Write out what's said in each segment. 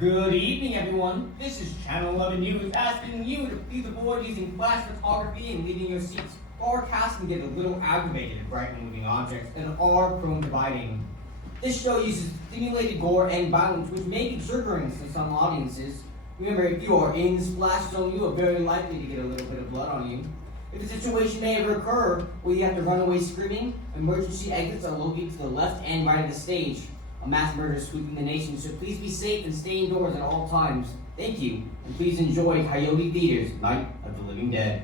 Good evening, everyone. This is Channel 11 News asking you to please avoid using flash photography and leaving your seats. Forecasts can get a little aggravated at bright moving objects and are prone to biting. This show uses stimulated gore and violence, which may be triggering to some audiences. Remember, if you are in the splash zone, you are very likely to get a little bit of blood on you. If a situation may ever occur where you have to run away screaming, emergency exits are located to the left and right of the stage. A mass murder is sweeping the nation, so please be safe and stay indoors at all times. Thank you, and please enjoy Coyote Theater's Night of the Living Dead.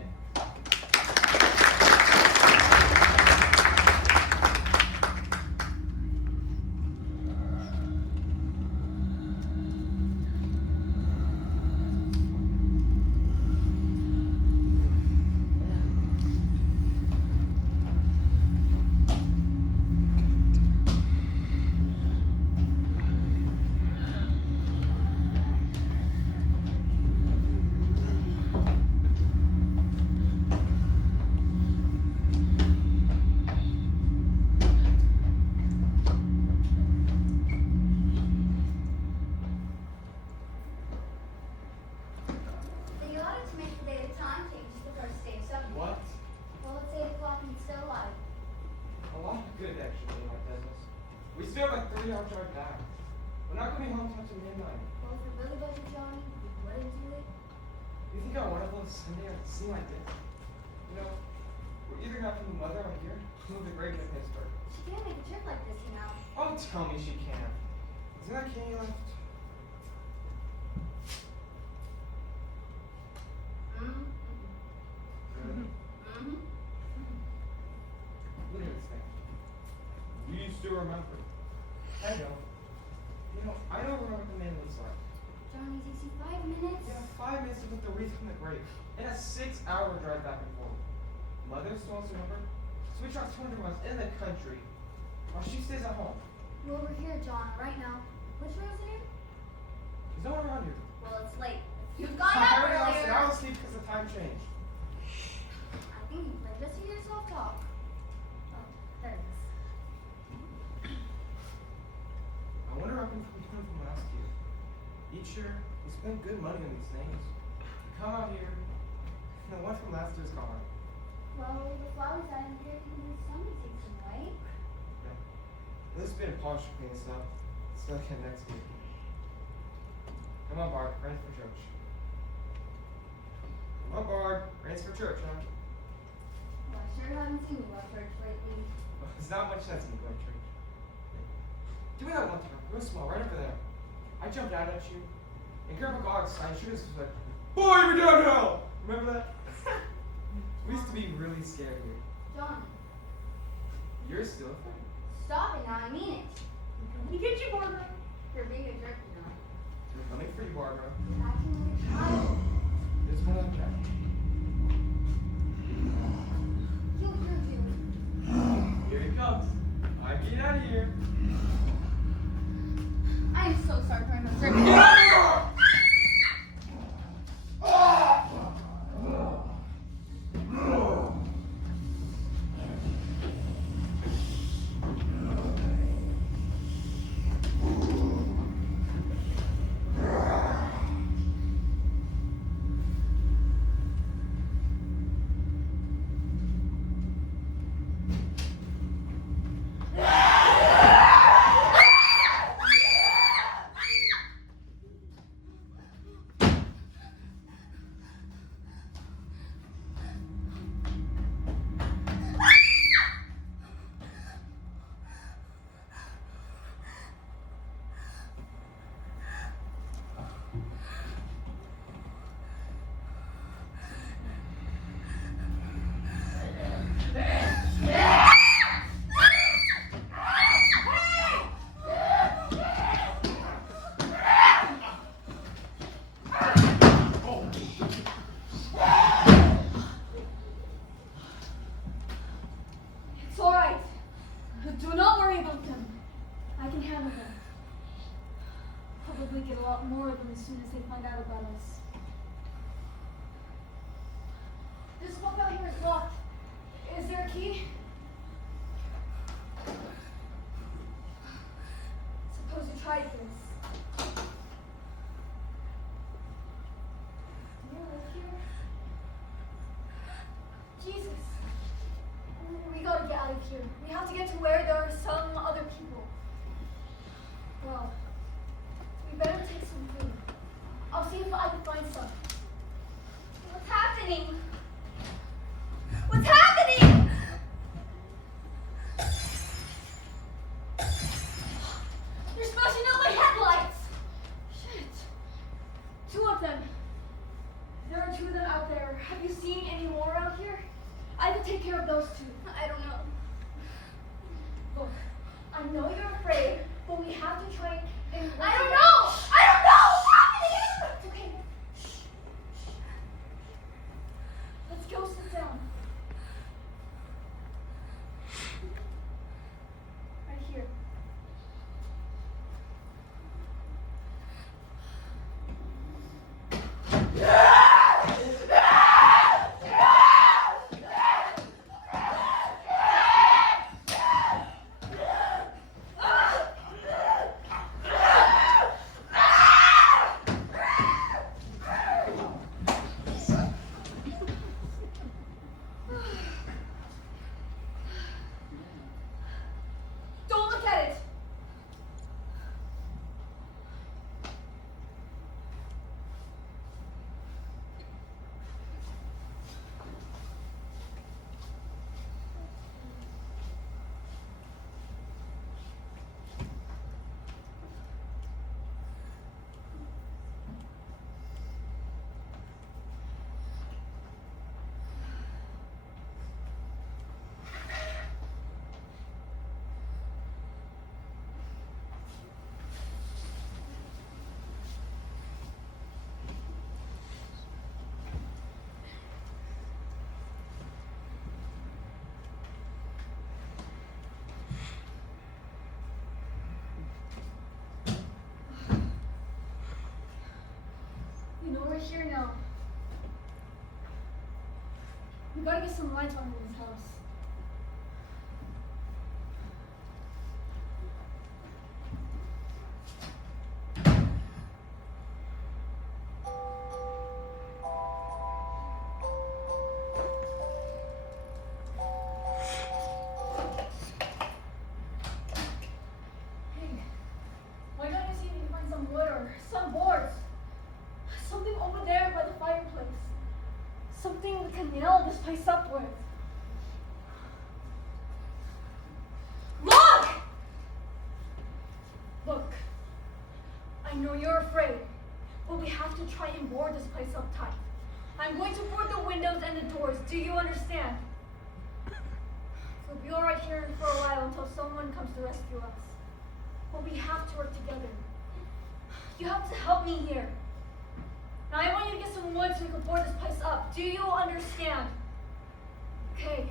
Good, actually, in my business. We still have a 3-hour drive back. We're not going to be home until midnight. Well, if you're really budget, Johnny, you wouldn't do it. You think I want to go to Sunday or see my dick? You know, we're either going to move mother or here, move to Great Pittsburgh. She can't make a trip like this, you know. Oh, tell me she can't. Isn't that Kenny left? Mm-hmm. Really? Mm-hmm. Look at this thing. You still remember. I know. You know, I don't remember what the man looks like. Johnny, it takes you 5 minutes? Yeah, 5 minutes to put the wreath from the grave. And a 6-hour drive back and forth. Mother still wants to remember. So we drive 200 miles in the country while she stays at home. We're over here, John, right now. Which road is it in? There's no one around here. Well, it's late. You've gone I out already lost earlier. an hour of sleep because the time changed. I think you played this to yourself talk. Oh, there it is. I wonder how we can come from last year. Each year, we spend good money on these things. We come out here, and the one from last year's gone. Well, the flowers out in here can do something to take some away. Yeah. This has been polished to clean this up. So I can next week. Come on, Barb. Ready for church. Come on, Barb. Ready for church, huh? Well, I sure haven't seen you at church lately. Well, there's not much sense in going to church. Do it that one time. Real small, right over there. I jumped out at you, and Grandpa got excited. She was like, "Boy, you're downhill!" Remember that? We used to be really scared here. Johnny, You're still afraid. stop it now. I mean it. You get you, Barbara. You're being a jerk, you know. We're coming for you, Barbara. You're acting like a child. There's one on that. You. Here he comes. I get out of here. I am so sorry for my mistake. Do not worry about them. I can handle them. Probably get a lot more of them as soon as they find out about us. This book out here is locked. Is there a key? Suppose you tried this. here. We have to get to where there are some other people. Well, we better take some food. I'll see if I can find some. What's happening? What's happening? You're smashing out my headlights! Shit. 2 of them. There are 2 of them out there. Have you seen any more out here? I can take care of those 2. I don't know. Look, I know you're afraid, but we have to try and... I don't know! I don't know what's happening! It's okay. Shh. Let's go sit down. Right here. Don't look at it. You know we're here now. We gotta get some lights on in this house. Hey, why don't you see if you can find some wood or some boards? Something over there by the fireplace. Something we can nail this place up with. Look! Look, I know you're afraid, but we have to try and board this place up tight. I'm going to board the windows and the doors. Do you understand? We'll be alright here for a while until someone comes to rescue us. But we have to work together. You have to help me here. Now I want you to get some wood so we can board this place up. Do you understand? Okay.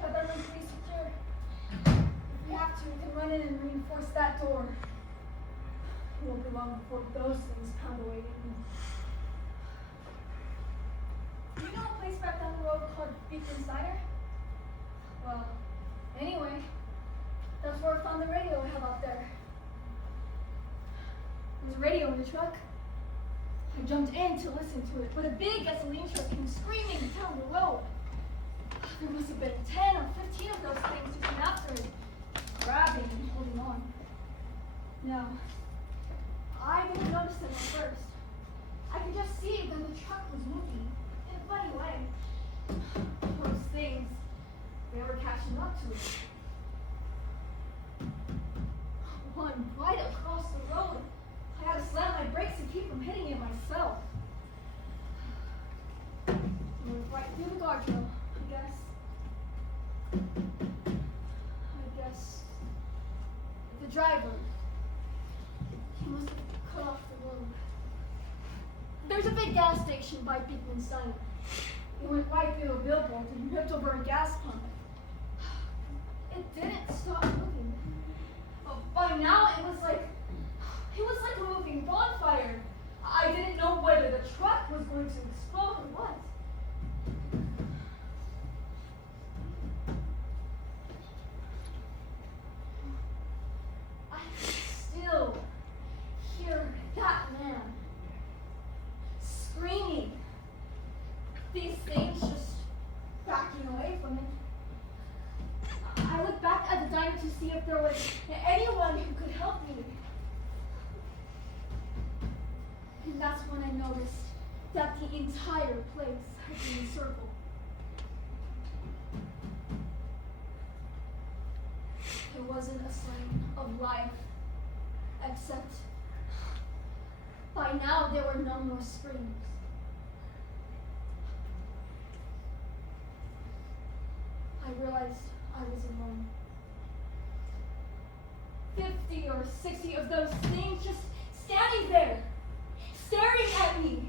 But that looks pretty secure. If we have to, we can run in and reinforce that door. It won't be long before those things pound away at me. Do you know a place back down the road called Beacon Cider? Well, anyway, that's where I found the radio we have out there. There was a radio in the truck. I jumped in to listen to it, but a big gasoline truck came screaming down the road. There must have been 10 or 15 of those things to come after it, grabbing and holding on. Now, I didn't notice them at first. I could just see that the truck was moving in a funny way. Those things, they were catching up to it. One right across the road. I had to slam my brakes to keep from hitting it myself. It went right through the guardrail, I guess. The driver, he must have cut off the road. There's a big gas station by Beekman Sign. It went right through a billboard and ripped over a gas pump. it didn't stop moving. By now, it was like a moving bonfire. I didn't know whether the truck was going to explode or what. I still hear that man screaming. These things just backing away from him. I looked back at the diner to see if there was anyone who could help me. And that's when I noticed that the entire place had been encircled. It wasn't a sign of life, except by now there were no more screams. I realized I was alone. 50 or 60 of those things just standing there, staring at me.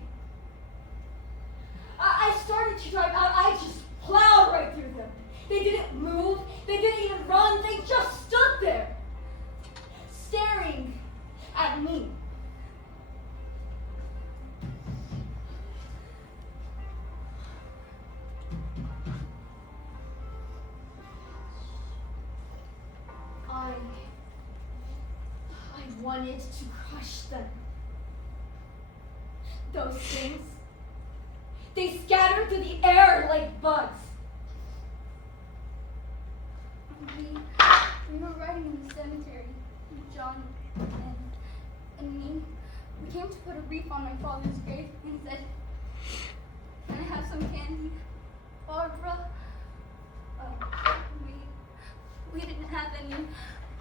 I started to drive out. I just plowed right through them. They didn't move. They didn't even run. They just stood there, staring at me. I wanted to crush them. Those things, they scattered through the air like bugs. We were riding in the cemetery, John and me. We came to put a wreath on my father's grave, and he said, "Can I have some candy, Barbara?" We didn't have any.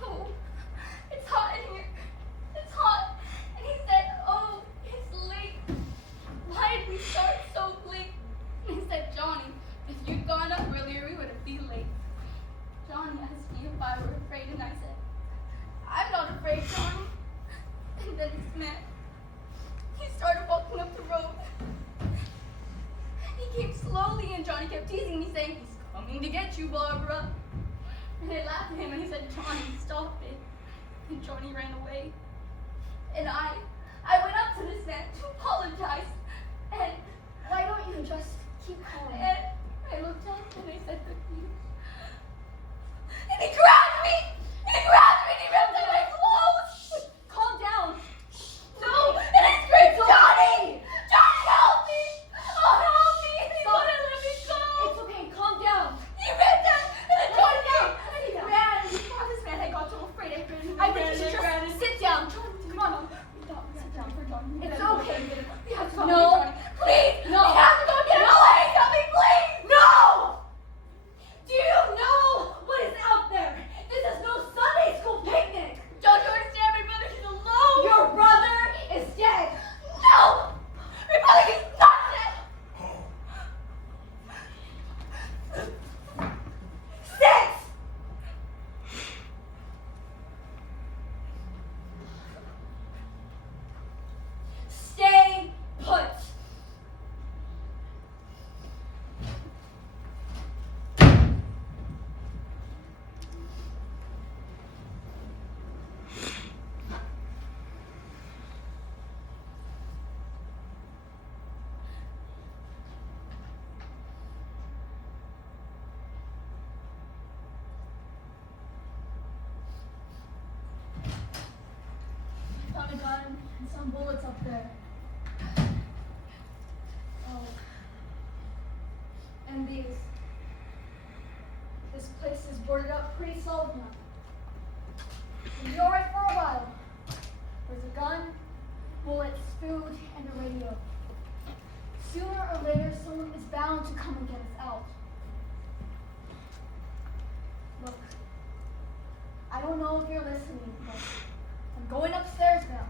Oh, it's hot in here. It's hot. And he said, "Oh, it's late. Why did we start so late?" And he said, "Johnny, if you'd gone up earlier, we would have been late." Johnny asked me if I were afraid, and I said, "I'm not afraid, Johnny." And then this man, he started walking up the road. He came slowly, and Johnny kept teasing me, saying, "He's coming to get you, Barbara." And I laughed at him, and he said, "Johnny, stop it." And Johnny ran away. And I went up to this man to apologize. And Why don't you just keep calling? and I looked up, and I said, "Please." And he grabbed me! And he grabbed me, and he ripped at my clothes! Calm down. No! And I screamed, "Johnny! Johnny, help me! Oh, help me!" And he Stop. wouldn't let me go! It's okay, calm down. He ripped at and then Johnny down. and he ran. And he saw this man. I got so afraid. I ran. I think you should ran. just sit down. Come on. We thought we had to go for Johnny. It's okay. We have to go No. get Johnny. Please! No. We have to go get him! Please help me, please! No! Do you know what is out there? This is no Sunday school picnic. Don't you understand? My brother is alone! Your brother is dead. No! My brother is not dead! Sit! Stay put. I found a gun and some bullets up there. Oh. And these. This place is boarded up pretty solid now. It'll be alright for a while. There's a gun, bullets, food, and a radio. Sooner or later, someone is bound to come and get us out. Look, I don't know if you're listening, but I'm going upstairs now.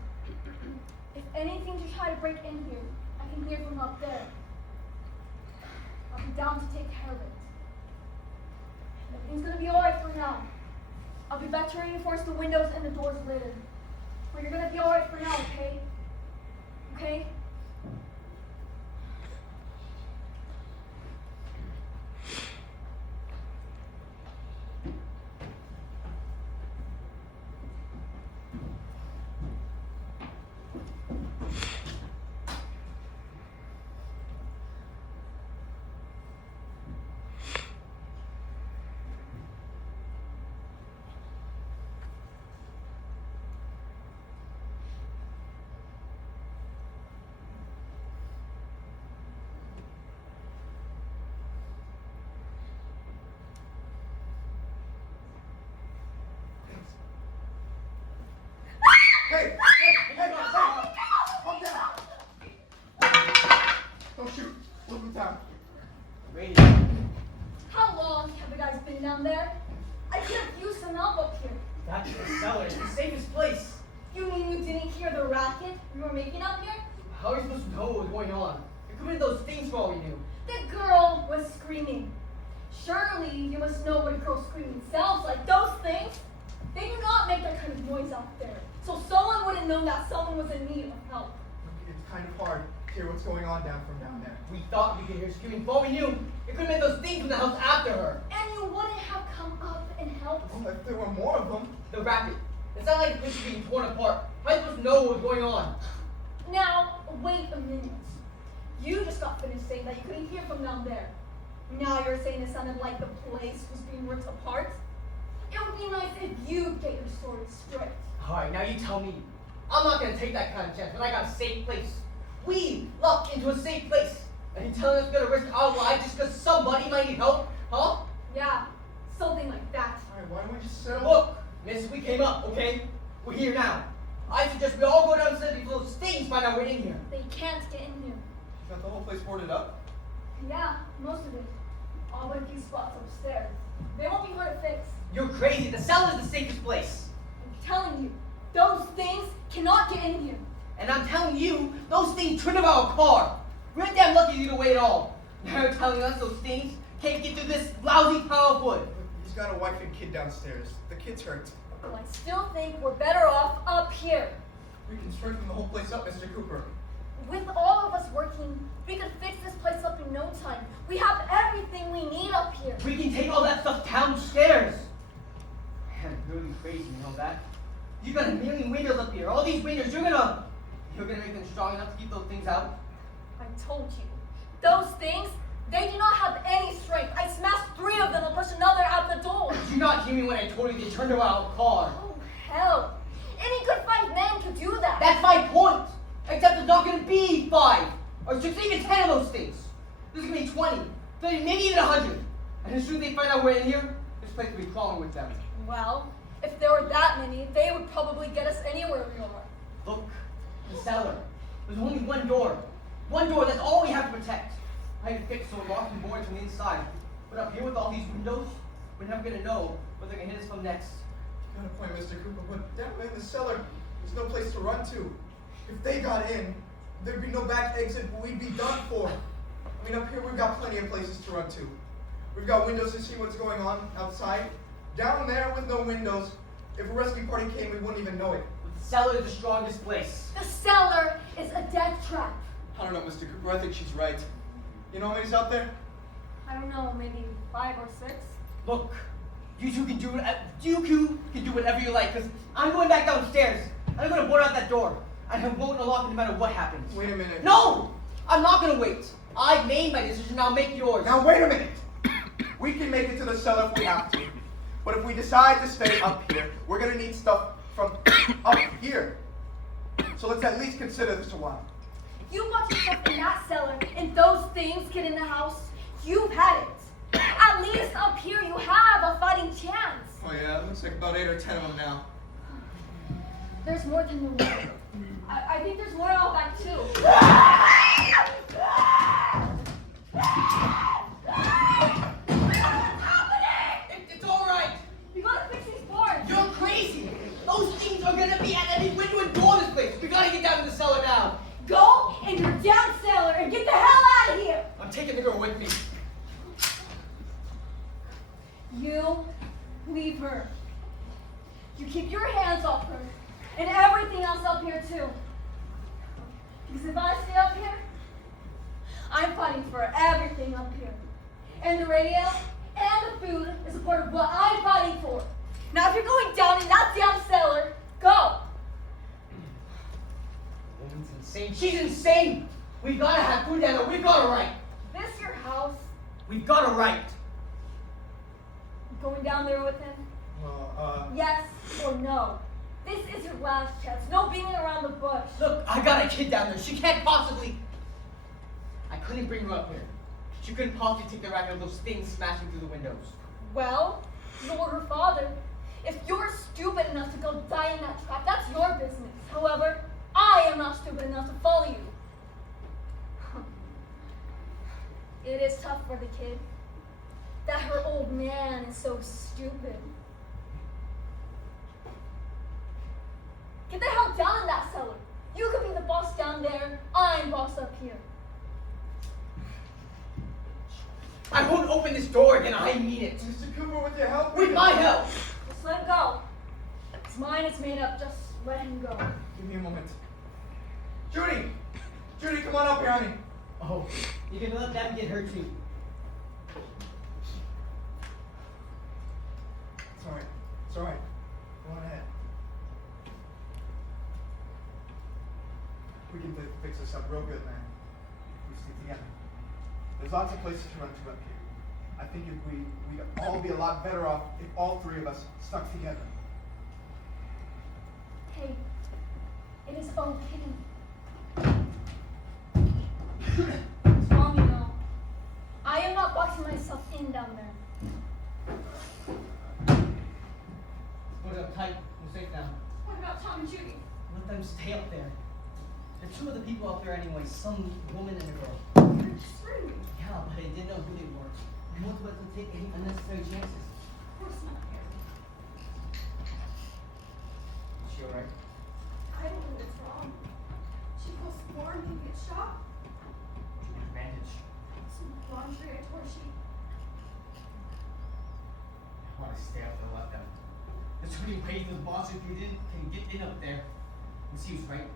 If anything to try to break in here, I can hear from up there. I'll be down to take care of it. Everything's gonna be alright for now. I'll be back to reinforce the windows and the doors later. But you're gonna be alright for now, okay? Okay? screaming down there. I could have used some help up here. That's the cellar. It's the safest place. You mean you didn't hear the racket we were making up here? How are we supposed to know what was going on? It could be those things for all we knew. The girl was screaming. Surely you must know what a girl screaming sounds like. Those things, they do not make that kind of noise out there. So someone would have known that someone was in need of help. It's kind of hard to hear what's going on down there. We thought we could hear screaming, but all we knew, it could have been those things from the house after her. And you wouldn't have come up and helped. Well, if there were more of them. The racket. It's not like the place was being torn apart. How are you supposed to know what was going on? Now, wait a minute. You just got finished saying that you couldn't hear from down there. Now you're saying it sounded like the place was being ripped apart? It would be nice if you get your story straight. Alright, now you tell me. I'm not gonna take that kind of chance when I got a safe place. We lucked into a safe place. And you're telling us we're gonna risk our lives just because somebody might need help? Huh? Yeah, something like that. Alright, why don't we just settle? Look, miss, we came up, okay? We're here now. I suggest we all go downstairs before those things find out we're in here. They can't get in here. You got the whole place boarded up? Yeah, most of it. All but a few spots upstairs. They won't be hard to fix. You're crazy. The cellar is the safest place. I'm telling you, those things cannot get in here. And I'm telling you, those things triggered our car. We're damn lucky either way at all. Now you're telling us those things can't get through this lousy pile of wood. He's got a wife and kid downstairs. The kid's hurt. Well, I still think we're better off up here. We can strengthen the whole place up, Mr. Cooper. With all of us working, we could fix this place up in no time. We have everything we need up here. We can take all that stuff downstairs. Man, really crazy, you know that? You got a million windows up here. All these windows, you're gonna make them strong enough to keep those things out? I told you. Those things, they do not have any strength. I smashed 3 of them and pushed another out the door. Did you not hear me when I told you they turned around our car? Oh, hell. Any good 5 men could do that. That's my point. Except there's not gonna be 5 or 6, even 10 of those things. There's gonna be 20, 30, maybe even 100. And as soon as they find out we're in here, this place will be crawling with them. Well, if there were that many, they would probably get us anywhere we are. Look, the cellar. There's only one door. One door, that's all we have to protect. I had to fix some locking boards from the inside. But up here with all these windows, we're never gonna know where they're gonna hit us from next. You got a point, Mr. Cooper, but down in the cellar, there's no place to run to. If they got in, there'd be no back exit, we'd be done for. I mean, up here we've got plenty of places to run to. We've got windows to see what's going on outside. Down there with no windows, if a rescue party came, we wouldn't even know it. But the cellar is the strongest place. The cellar is a death trap. I don't know, Mr. Cooper, I think she's right. You know how many's out there? I don't know, maybe 5 or 6? Look, you two can do whatever you like, because I'm going back downstairs. I'm gonna board out that door. And I'm won't unlock it no matter what happens. Wait a minute. No! I'm not gonna wait. I've made my decision, now make yours. Now wait a minute. We can make it to the cellar if we have to. But if we decide to stay up here, we're gonna need stuff from up here. So let's at least consider this a while. If you got yourself in that cellar and those things get in the house, you've had it. At least up here you have a fighting chance. Oh yeah, it looks like about 8 or 10 of them now. There's more than the one. I think there's more out back too. It's alright. We gotta fix these boards. You're crazy. Those things are gonna be at every window and door in this place. We gotta get down to the cellar now. Go in your damn cellar and get the hell out of here. I'm taking the girl with me. You leave her. You keep your hands off her and everything else up here too. Because if I stay up here, I'm fighting for everything up here. And the radio and the food is a part of what I'm fighting for. Now if you're going down in that damn cellar, go. Woman's insane. She's insane. We've gotta have food down there. We've got a right. This your house? We've got a right. Going down there with him? Yes or no? This is your last chance. No beating around the bush. Look, I got a kid down there. She can't possibly. I couldn't bring her up here. She couldn't possibly take the racket of those things smashing through the windows. Well, you're her father. If you're stupid enough to go die in that trap, that's your business. However, I am not stupid enough to follow you. It is tough for the kid. that her old man is so stupid. Get the hell down in that cellar. You could be the boss down there. I'm boss up here. I won't open this door again, I mean it. Mr. Cooper, with your help. With my help! Just let him go. It's mine, it's made up. Just let him go. Give me a moment. Judy! Judy, come on up here, honey. Oh, you can let them get hurt too. It's alright. It's alright. Go on ahead. We can fix this up real good, man. We stick together. There's lots of places to run to up here. I think we'd all be a lot better off if all three of us stuck together. Hey, it is okay. What's wrong, you know? I am not boxing myself in down there. Put it up tight, we're safe now. What about Tom and Judy? Let them stay up there. There are two other people up there anyway, some woman and a girl. They're just rude. Yeah, but I didn't know who they were. I won't let them take any unnecessary chances. Of course not, Harry. Is she alright? I don't know what's wrong. She feels warm, maybe it's shock. An advantage. Some laundry I tore she. I want to stay up there and let them. There's so many ways those bosses can get in up there. We'll see who's right.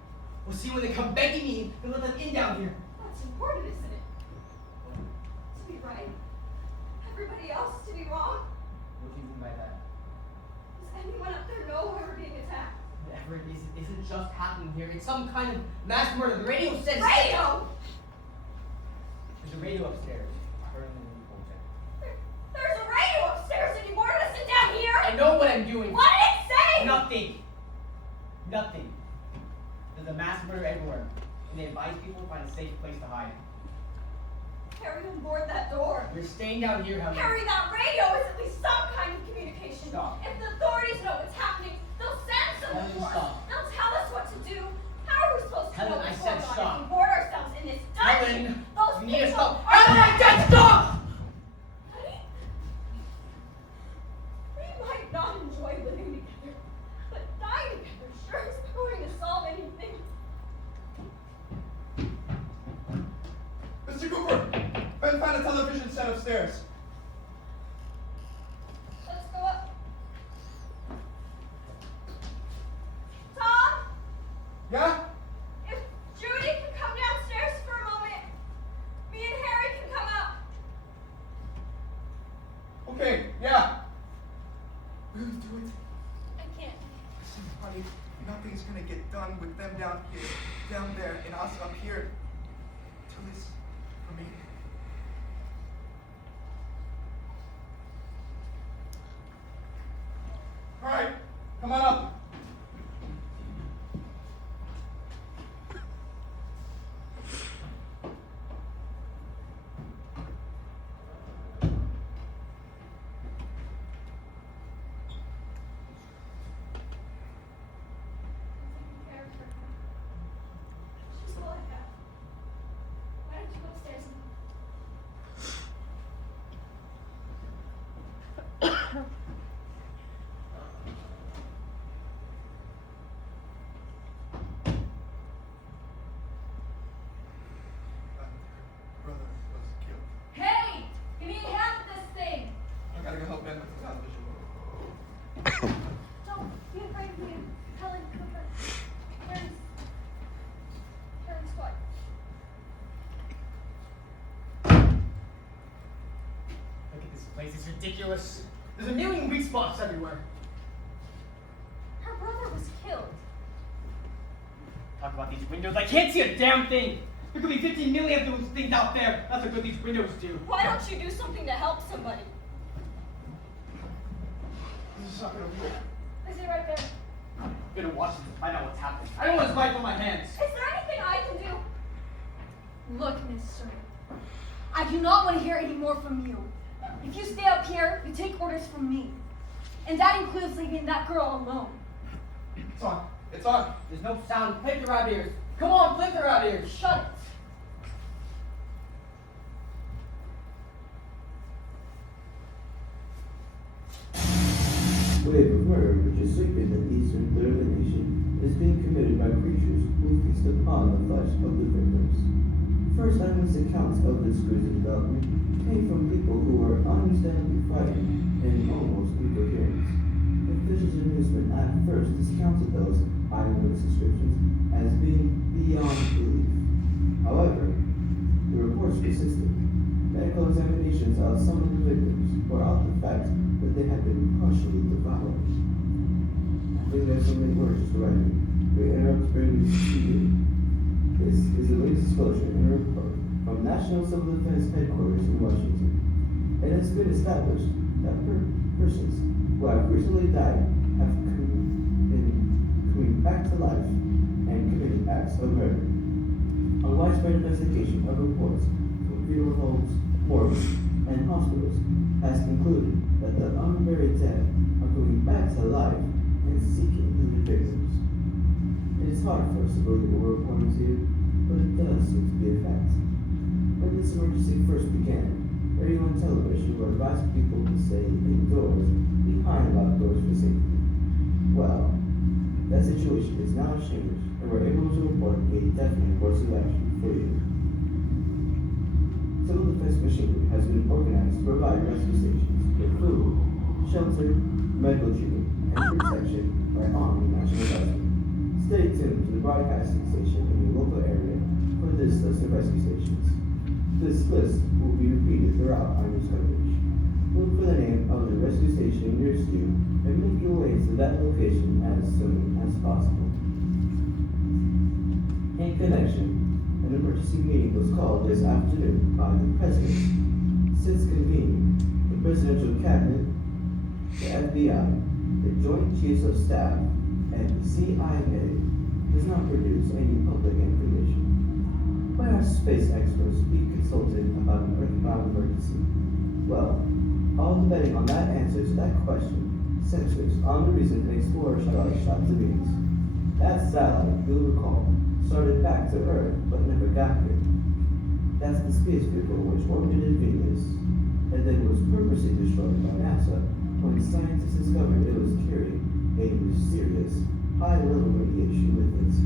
We'll see when they come begging me to let them in down here. That's important, isn't it? To be right. Everybody else to be wrong. What do you mean by that? Does anyone up there know why we're being attacked? Whatever it isn't just happening here. It's some kind of mass murder. The radio says. Radio! There's a radio upstairs. I heard him in the project. There's a radio upstairs and you wanted us to sit down here? I know what I'm doing. What did it say? Nothing. Nothing. There's a mass murder everywhere, and they advise people to find a safe place to hide. Harry, on board that door. We're staying down here, Helen. Harry, that radio is at least some kind of communication. Stop. If the authorities know what's happening, they'll send someone Helen, for us. stop. They'll tell us what to do. How are we supposed to Helen, know I what's said going on stop. if we board ourselves in this dungeon? Helen, Those you need to people stop. are Helen, I said stop! Honey, we might not enjoy living together, but dying together sure is going to solve anything. Mr. Cooper! Ben found a television set upstairs. Let's go up. Tom, Yeah? if Judy can come downstairs for a moment, me and Harry can come up. Okay, yeah. Will you do it? I can't. Listen, honey, nothing's gonna get done with them down here, down there, and us up here. Do this for me. All right, come on up. I'm taking care of her. She's all I have. Why don't you go upstairs and Her brother was killed. Hey! Give me a hand with this thing! I gotta go help Ben with the television. Don't be afraid of me. Helen Cooper. Karen's what? Look at this place, it's ridiculous. There's a million weak spots everywhere. Her brother was killed. Talk about these windows, I can't see a damn thing. There could be 15 million of those things out there. That's how good these windows do. Why don't you do something to help somebody? This is not gonna work. Is he right there? I'm gonna watch this and find out what's happening. I don't want his life on my hands. Is there anything I can do? Look, mister. I do not want to hear any more from you. If you stay up here, you take orders from me. And that includes leaving that girl alone. It's on. It's on. There's no sound. Play through our ears. Come on, play through our ears. Shut it. wave of murder which is sweeping the eastern third of the nation is being committed by creatures who feast upon the flesh of the victims. First eyewitness accounts of this gruesome development came from people who were understandably frightened and almost incoherent. Officials in Houston at first discounted those eyewitness descriptions as being beyond belief. However, the reports persisted. Medical examinations of some of the victims bore out the fact that they had been partially devoured. I think there's so many words just writing. We interrupt bringing this to you. This is the latest disclosure in a report from National Civil Defense Headquarters in Washington. It has been established that persons who have recently died have been coming back to life and committing acts of murder. A widespread investigation of reports from funeral homes, morgues, and hospitals has concluded that the unburied dead are coming back to life and seeking their victims. It is hard for us to believe what we're reporting to you, but it does seem to be a fact. When this emergency first began, radio and television were advising people to stay indoors behind locked doors for safety. Well, that situation is now changed, and we're able to report a definite course of action for you. Civil defense machinery has been organized to provide rescue stations with food, shelter, medical treatment, and protection by armed national guardsmen. Stay tuned to the broadcasting station in your local area for this list of rescue stations. This list will be repeated throughout our news coverage. Look for the name of the rescue station nearest you and make your way to that location as soon as possible. In connection, an emergency meeting was called this afternoon by the President. Since convening, the Presidential Cabinet, the FBI, the Joint Chiefs of Staff, and the CIA has not produced any public information. Why are space experts being consulted about an earthbound emergency? Well, all the betting on that answer to that question centers on the reason an explorer shot to Venus. That satellite, you'll recall, started back to Earth but never got here. That's the space vehicle which orbited Venus and then was purposely destroyed by NASA when scientists discovered it was carrying a mysterious high-level radiation with it.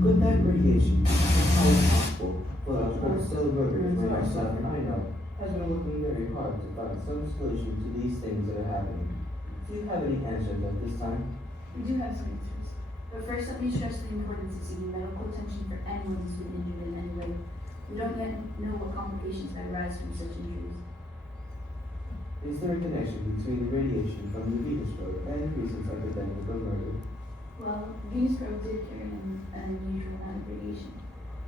Could that radiation be how possible for our stellar murders when our sun and I know has been working very hard to find some solution to these things that are happening? Do you have any answers at this time? We do have some answers. But first, let me stress the importance of seeking medical attention for anyone who's been injured in any way. We don't yet know what complications might arise from such injuries. Is there a connection between the radiation from the Venus probe and the recent epidemic of murder? Well, Venus probe did carry an unusual amount of radiation,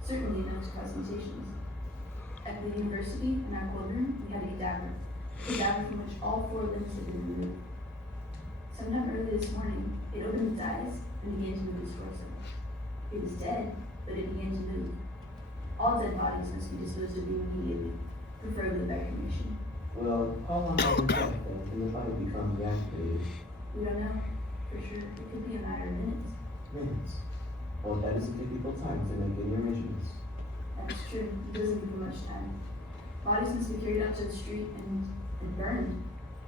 certainly enough to cause mutations. At the university, in our courtroom, we had a cadaver from which all 4 limbs had been removed. Sometime early this morning, it opened its eyes and began to move its torso. It was dead, but it began to move. All dead bodies must be disposed of immediately, preferably by cremation. Well, how long will it take then till the body becomes reactivated? We don't know for sure. It could be a matter of minutes. Minutes. Well, that doesn't give people time to make any arrangements. That's true. It doesn't give them much time. Bodies must be carried out to the street and burned.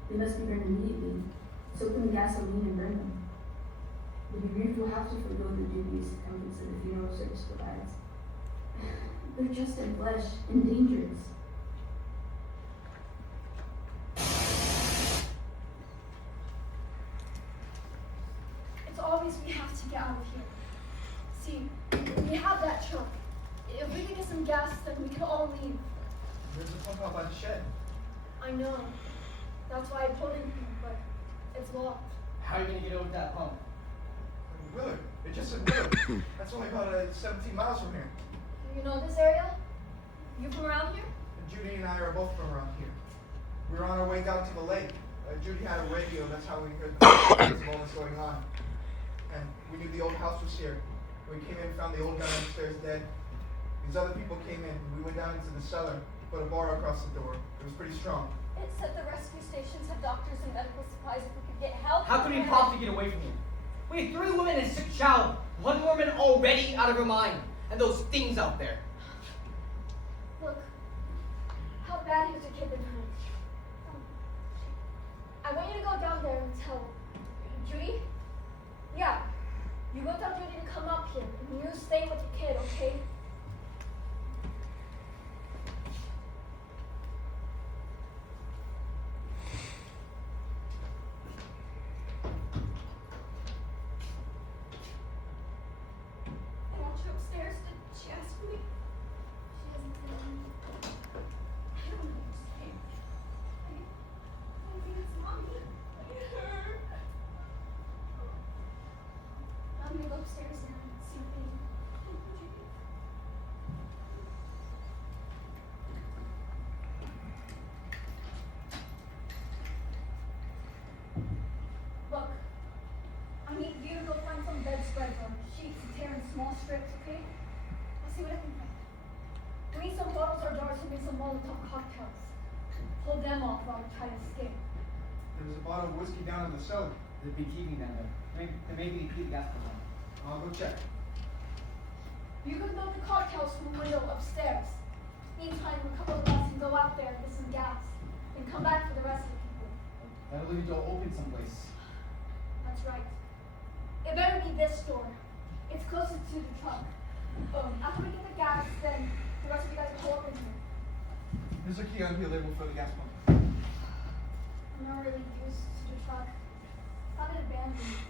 They must be burned immediately. Soak them in gasoline and burn them. The bereaved will have to forego the duties and comforts that the funeral service provides. They're just in flesh and dangerous. It's obvious we have to get out of here. See, we have that truck. If we could get some gas, then we could all leave. There's a pump out by the shed. I know. That's why I pulled in here, but it's locked. How are you gonna get over that pump? Willard. It just said Willard. That's only about 17 miles from here. You know this area? You from around here? And Judy and I are both from around here. We were on our way down to the lake. Judy had a radio, that's how we heard the all that's going on. And we knew the old house was here. We came in, found the old guy upstairs dead. These other people came in. We went down into the cellar, put a bar across the door. It was pretty strong. It said the rescue stations have doctors and medical supplies if we could get help. How could we possibly get away from here? We had 3 women and a sick child. 1 woman already out of her mind. And those things out there. Look, how bad has your kid been hurt? I want you to go down there and tell You looked up ready to come up here, and you stay with the kid, okay? I want you upstairs. Did she ask for me? She hasn't said anything. I don't understand. I think it's mommy. I hurt. I'm gonna go upstairs now and see what they do. Look, I need you to go find some bedspreads or sheets to tear in small strips, okay? I'll see what I can find. We need some bottles or jars to make some Molotov cocktails. Pull them off while I try to escape. There's a bottle of whiskey down in the cellar. They've been keeping them there. Maybe they keep gas for them. I'll go check. You can load the cocktails from the window upstairs. Meantime, a couple of us can go out there and get some gas. And come back for the rest of the people. That'll leave you to open someplace. That's right. It better be this door. It's closest to the truck. After we get the gas, then the rest of you guys will pull up in here. There's a key on here labeled for the gas pump. I'm not really used to the truck. Found it abandoned.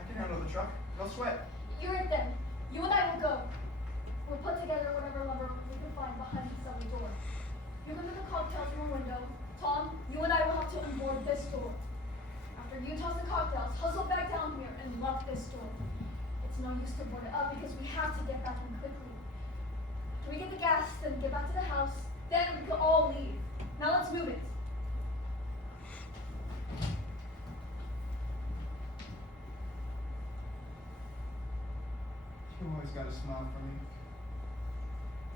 I can handle the truck. No sweat. You're it then. You and I will go. We'll put together whatever lever we can find behind the cellar door. You look at the cocktails from a window. Tom, you and I will have to unboard this door. After you toss the cocktails, hustle back down here and lock this door. It's no use to board it up because we have to get back in quickly. After we get the gas, then get back to the house, then we can all leave. Now let's move it. You always got a smile for me.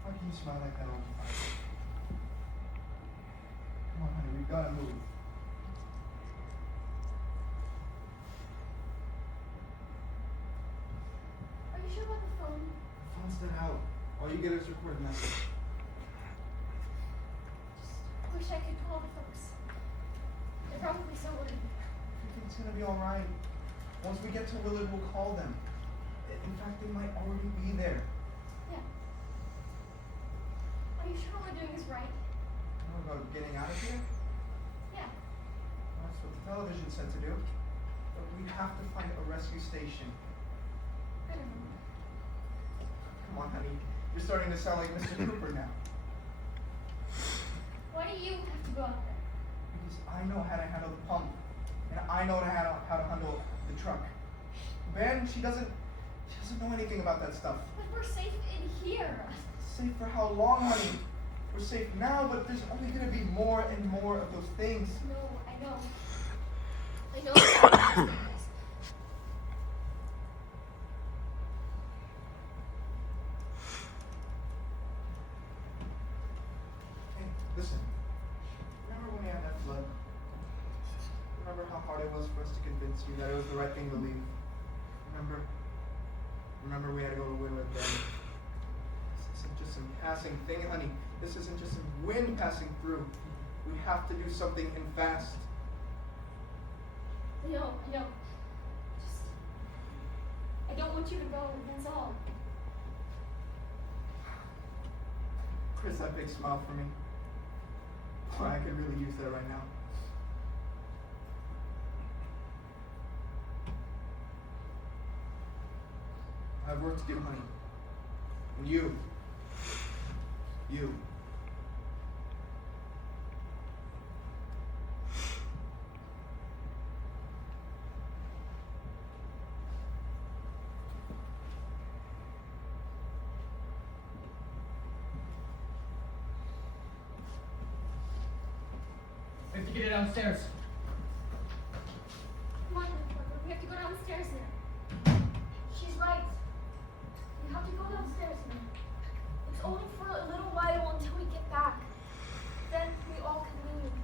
Why can you smile like that all the time? Come on, honey, we gotta move. Are you sure about the phone? The phone's dead out. All you get is a record message. Just wish I could call the folks. They're probably so worried. I think it's gonna be alright. Once we get to Willard, we'll call them. In fact, they might already be there. Yeah. Are you sure what we're doing is right? I don't know about getting out of here. Yeah. That's what the television said to do. But we have to find a rescue station. I don't know. Come on, honey. You're starting to sound like Mr. Cooper now. Why do you have to go out there? Because I know how to handle the pump. And I know how to handle the truck. Ben, she doesn't know anything about that stuff. But we're safe in here. Safe for how long, honey? We're safe now, but there's only gonna be more and more of those things. No, I know. I know. Hey, listen. Remember when we had that flood? Remember how hard it was for us to convince you that it was the right thing to leave? Remember we had to go to Willard then. This isn't just some passing thing, honey. This isn't just some wind passing through. We have to do something and fast. No. Just, I don't want you to go, that's all. Chris, that big smile for me. Boy, I could really use that right now. I have work to do, honey. And you. We have to get it downstairs. Come on, we have to go downstairs now. She's right. We have to go downstairs now. It's only for a little while until we get back. Then we all can leave.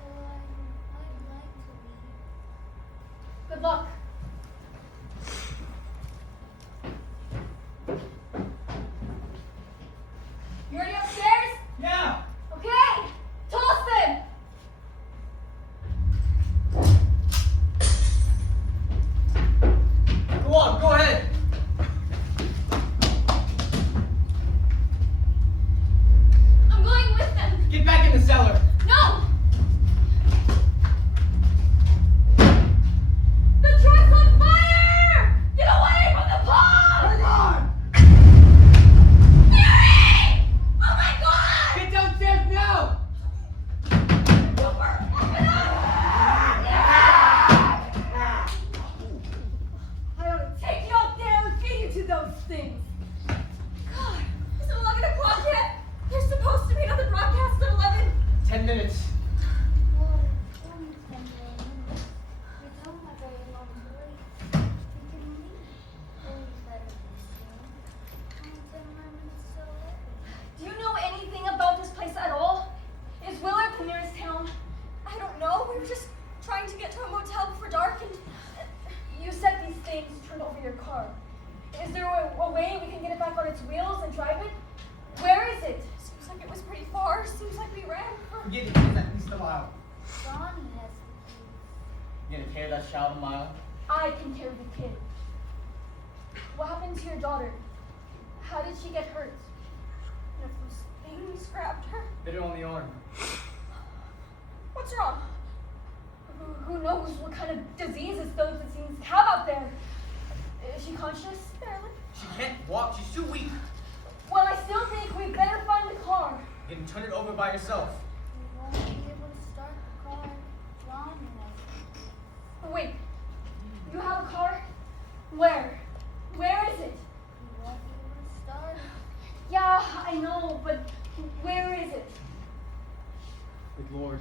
I'd like to leave. Good luck. You ready upstairs? Yeah! Okay! Toss them! Go on, go way we can get it back on its wheels and drive it? Where is it? Seems like it was pretty far. Seems like we ran for... Forget it, it's at least a mile. Johnny has You gonna carry that child a mile? I can carry the kid. What happened to your daughter? How did she get hurt? One of those things grabbed her. Bit her on the arm. What's wrong? Who knows what kind of diseases those things have out there? Is she conscious? Barely. She can't walk, she's too weak. Well, I still think we better find the car. You can turn it over by yourself. We won't be able to start the car. Johnny has Wait, you have a car? Where? Where is it? We won't be able to start it. Yeah, I know, but where is it? Good Lord.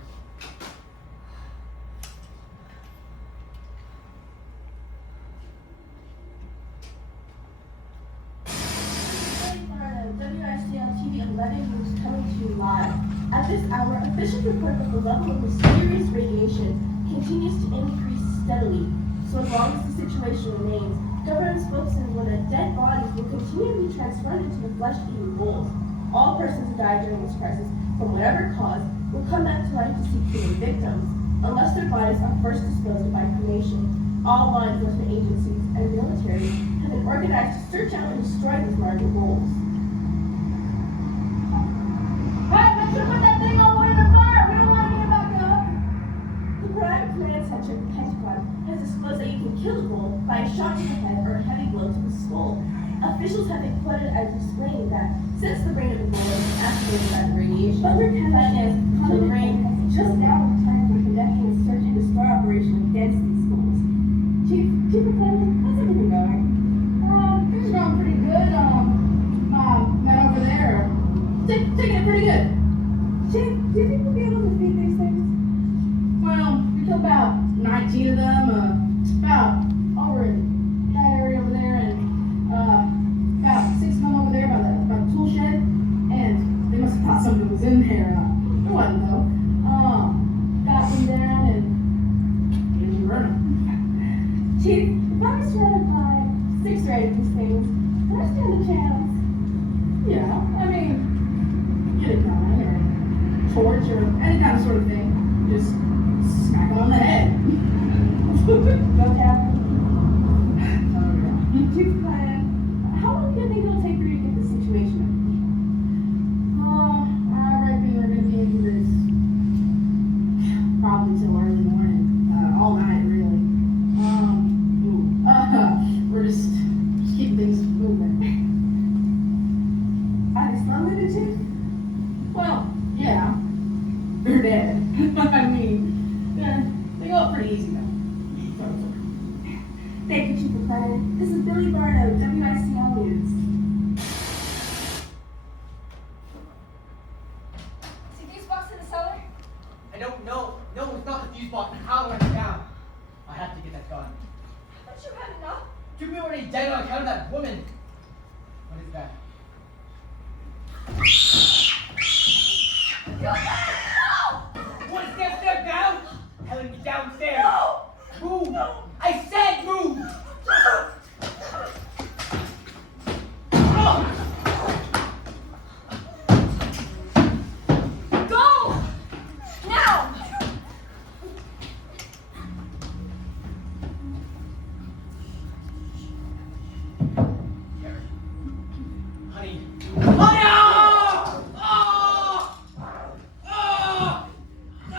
WICL TV 11 News coming to you live. At this hour, officials report that the level of mysterious radiation continues to increase steadily. So as long as the situation remains, government spokesman warned that dead bodies will continue to be transferred into the flesh-eating wolves. All persons who died during this crisis, from whatever cause, will come back to life to seek human victims, unless their bodies are first disposed of by cremation. All law enforcement agencies and military have been organized to search out and destroy these larger wolves. Hey, make sure to put that thing all the way to the fire. We don't want to get it back up. The Private Command Center at the Pentagon has disclosed that you can kill the wolf by a shot to the head or a heavy blow to the skull. Officials have been quoted as explaining that since the brain of the wolf is activated by the radiation, other chemicals from the brain just now in time for conducting a search and destroy operation against these schools. Chief McClellan, how's everything going? Things are going pretty good. Man over there, taking it pretty good. Chief, do you think we'll be able to defeat these things? Well, we killed about 19 of them, about over in that area over there, and about 6 of them over there by the tool shed, and they must have thought something was in there. There wasn't though. Got them down and we burned them. Chief, if I was surrounded by 6 or 8 of these things, would I stand a chance? Yeah, I mean, get a gun or a torch or any kind of sort of thing. Just smack them on the head. Go, Captain. Oh, yeah. Chief Plan, how long do you think it'll take for you to get the situation under control? I reckon we're gonna be into this probably till early morning, all night really. We're just keep things moving. Are they slowly to Chief? Well, yeah, they're dead. I mean, they go up pretty easy though. Thank you, Chief McClellan. This is Billy Bardo, WICL News. See these boxes in the cellar? I don't know. No, it's not the fuse box. The power went down. I have to get that gun. But you had enough. Two people already dead on account of that woman. What is that? You better What is that? Step down? Helen, get downstairs. no! Move. I said move. Go! Now! Honey. Honey! Ah! Ah! Ah!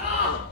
Ah!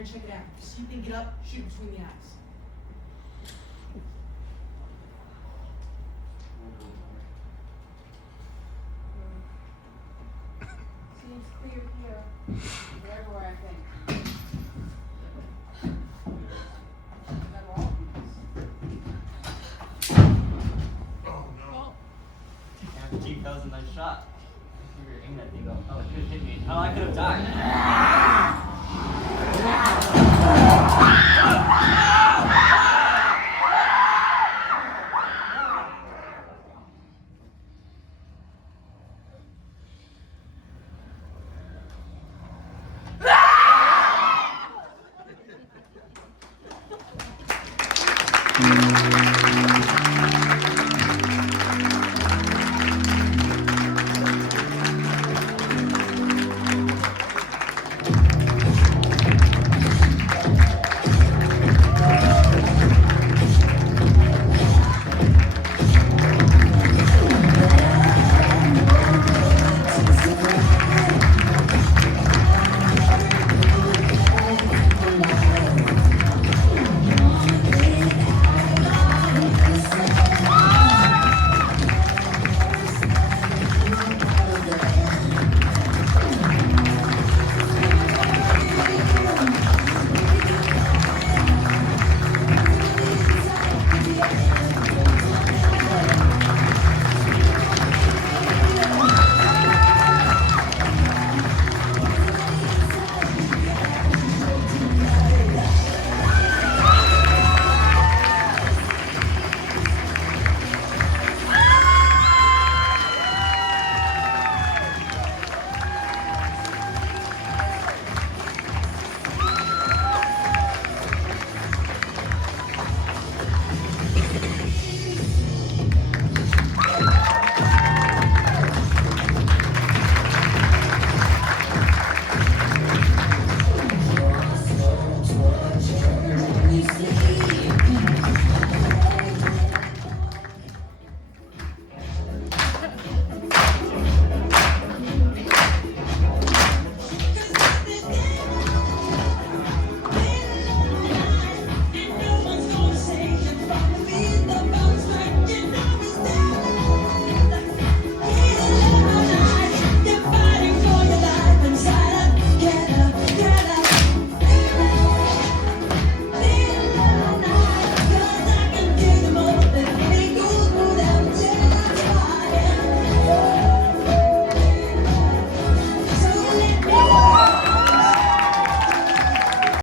here and check it out. If you see anything get up, shoot it between the eyes. Seems clear here. They're everywhere, I think. Better all Oh no. Yeah, Chief, that was a nice shot. You were aiming at me though. Oh, it could have hit me. Oh, I could have died.